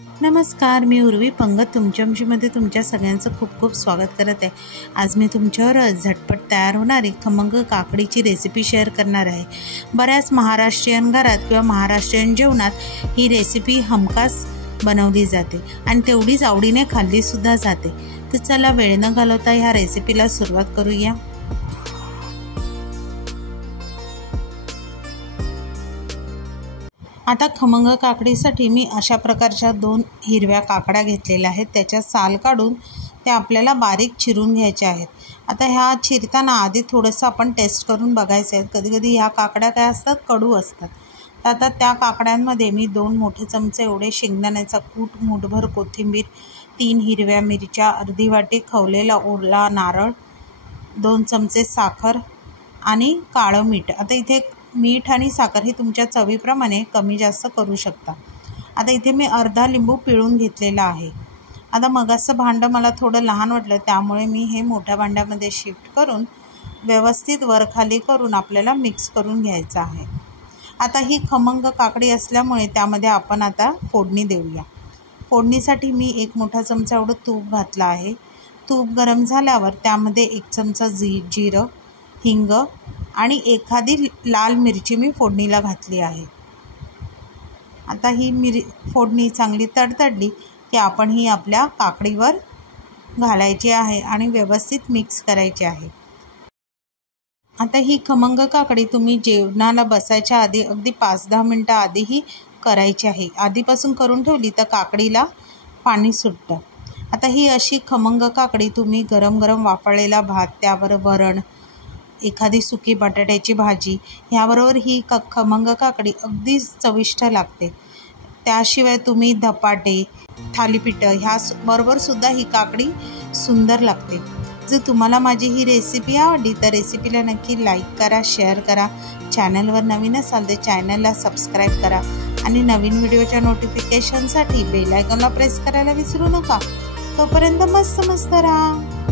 नमस्कार, मी उर्वी पंगत तुमच्यामध्ये तुमच्या सगळ्यांचं खूप खूप स्वागत करत आहे। आज मी तुमच्यावर झटपट तयार होणारी खमंग काकडीची रेसिपी शेअर करणार आहे। बऱ्याच महाराष्ट्रीयन घरात किंवा महाराष्ट्रीयन जेवणात ही रेसिपी हमखास बनवली जाते आणि तेवढीच आवडीने खाल्ली सुद्धा जाते। तर चला वेळ न घालवता ह्या रेसिपीला सुरुवात करूया। आता खमंग काकडीसाठी मी अशा प्रकारच्या 2 हिरव्या काकड्या घेतलेल्या आहेत। त्याच्या साल काढून त्या आपल्याला बारीक चिरून घ्यायच्या आहेत। आता ह्या चिरताना आधी थोडंसं आपण टेस्ट करून बघायचं आहे। कधी-कधी ह्या काकड्या काय असतात, कडू असतात। तर आता त्या काकड्यांमध्ये मी 2 मोठे चमचे एवढे शेंगदाण्याचा कूट, मूठभर कोथिंबीर, 3 हिरव्या मिरच्या, अर्धी वाटी खवलेला ओला नारळ, 2 चमचे साखर आणि काळं मीठ। आता इथे मीठ आणि साखर ही तुमच्या चवीप्रमाणे कमी जास्त करू शकता। आता इथे मी अर्धा लिंबू पिळून घेतलेला आहे। आता मगाचं भांडं मला थोडं लहान वाटलं, त्यामुळे मी हे मोठ्या भांड्यामध्ये शिफ्ट करून व्यवस्थित वरखाली करून आपल्याला मिक्स करून घ्यायचं आहे। आता ही खमंग काकडी असल्यामुळे त्यामध्ये आपण आता फोडणी देऊया। फोडणीसाठी मी 1 मोठा चमचा एवढं तूप घातलं आहे। तूप गरम झाल्यावर त्यामध्ये 1 चमचा जिरं, हिंग आणि एखादी लाल मिरची मी फोडणीला घातली आहे। आता ही फोडणी चांगली तडतडली की आपण ही आपल्या काकडीवर घालायची आहे आणि व्यवस्थित मिक्स करायची आहे। आता ही खमंग काकडी तुम्ही जेवणाला बसायच्या आधी अगदी 5-10 मिनिटं आधीही करायची आहे। आधीपासून करून ठेवली तर काकडीला पाणी सुटतं। आता ही अशी खमंग काकडी तुम्ही गरम गरम वाफळलेला भात, त्यावर वरण, एखादी सुकी बटाट्याची भाजी ह्याबरोबर ही खमंग काकडी अगदी चविष्ट लागते। त्याशिवाय तुम्ही धपाटे, थालीपीठं ह्याबरोबर सुद्धा ही काकडी सुंदर लागते। जर तुम्हाला माझी ही रेसिपी आवडली तर रेसिपीला नक्की लाईक करा, शेअर करा। चॅनलवर नवीन असाल तर चॅनलला सबस्क्राईब करा आणि नवीन व्हिडिओच्या नोटिफिकेशनसाठी बेल आयकॉनला प्रेस करायला विसरू नका। तोपर्यंत मस्त राहा।